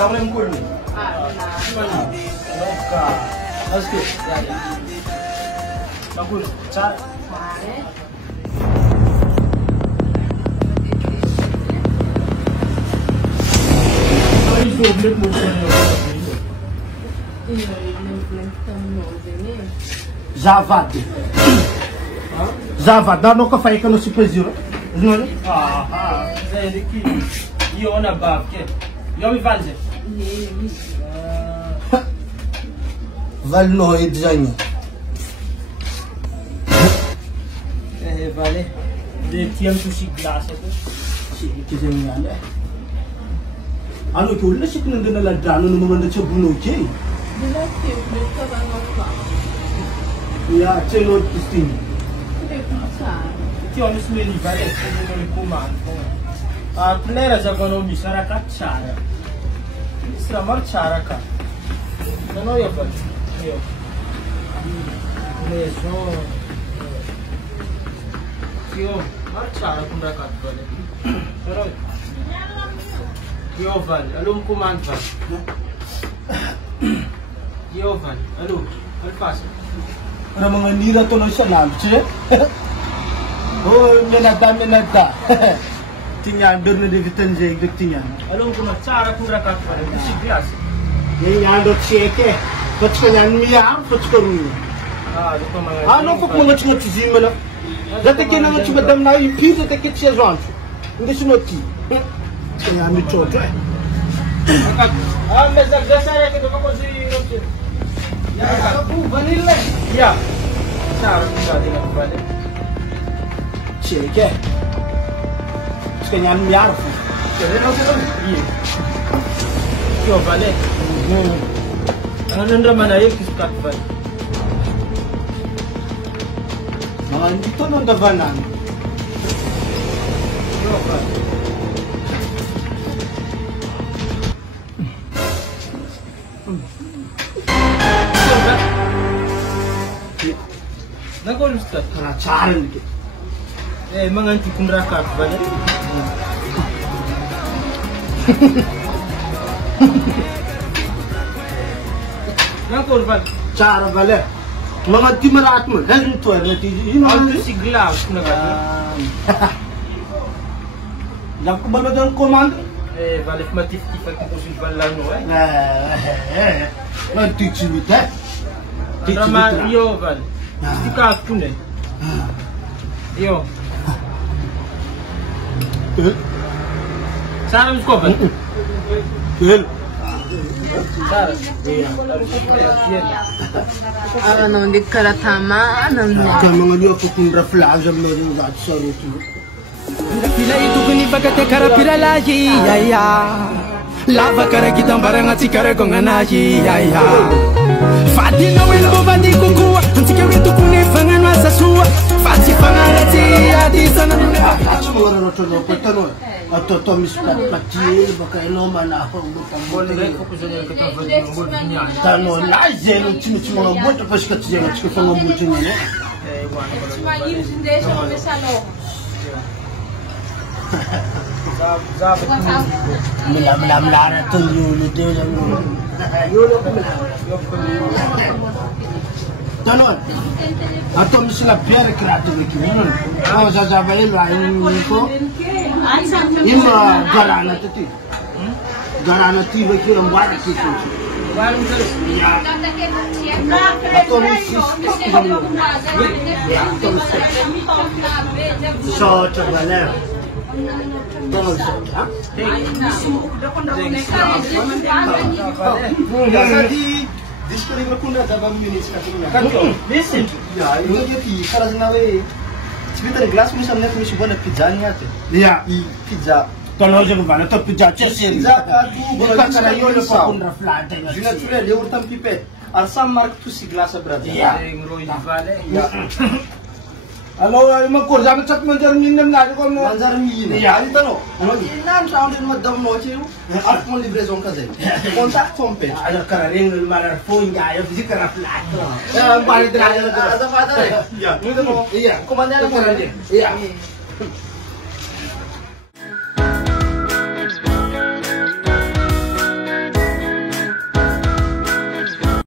Sama yang kurni. Oka. Aske. Bagus. Car. Zavad. Zavad. Dá no café que não se pediu. Não? Ah, é que eu na barca. Eu me fazer. Val no é desenho. Vale. De tempo se glaça. Se desenho né. Ano que olha se que não dá nada no momento de chuva no que. Ya, celo distinct. Ti olha se me livare se não comando. A plera já quando me será cachara. Será marchara cá. Não eu faço. Eu. Mesmo. Eu marchara com da cat vale. Pero eu vale, alum comando vale. Eu vale, alum, al fácil. Para mga nira to nasional, che? Oh, menada. Tinha dorne de vitanze de tinha. Alum kuma cara pura kat pare, si bias. Ni ando cheke, pachkanya miya, pachkaru. Ah, do mga. Ah, no fuk mga tinha tizima na. Dati ke na nga madam na ipi dati ke tia zwanchu. Hindi sinoti. Kaya mi choto. Ah, mas agdasaya ke do ko si rotin. Ya, vanilla. Ya. Ciao, ciao, diga vale. Cheke. Sekarang miar. Kaya na ko. Iya. Kyo vale. Ang nandra man ay kiskat vale. Dito nang davanan. Kyo vale. Nagolustad kana charan ke manganti kumra ka bale nagol bal chara bale manganti marat mo hazin to na ti alto sigla naga yak bal dan command bale matif ti fa ko sul balano nanti chimita Rama yo bal Stika pune. Yo. Sara mskoven. Kel. Sara. Ara non di karatama non. Kama ngali opukun rafla azam no vat sorutu. Pila itu kuni bagate karapira laji ya ya. Lava kara kita barang ati kara konganaji ya ya. Fati no el bobandi kuku, anti que tu kune fangan masa sua. Fati fangarati adi sana no. Semua orang nonton nonton no. Atau to mispat pati bakai no mana ho tambole ko kuzanya kita fadi ngol dunia. Tano laje no chimi ngombo to pas kat jenga chiko fango mutini ne. Cuma yim sinde so mesalo. Mula tu yulu dia yulu Tanon, atau misalnya biar kreatif begini, kalau saya balik lain itu, ini garana tu begini orang baru itu. Ya, atau misalnya, so coba lah. Jangan saja. Discurim aku nak dapat minum sekarang. Kan? Listen. Ya, ini dia kalau senawe. Sebentar gelas misalnya kami coba nak pizza ni ada. Ya, pizza. Kalau jangan mana tu pizza cesir. Pizza tu bukan cara yo lepas pun raflat. Jangan tu dia urtam pipet. Arsam mark tu si gelas berarti. Ya. Ngroi vale. Ya. Halo, mau kerja macam manjar minum nggak? Kalau mau manjar minum, ya itu no. Kalau minum sound ini macam mau cium, aku mau libre zone kaze. Kontak kompet. Ada kering malah phone nggak, ada fisik kerap flat. Balik terakhir. Ada apa ada? Iya, itu mau. Iya, komandan apa nanti? Iya.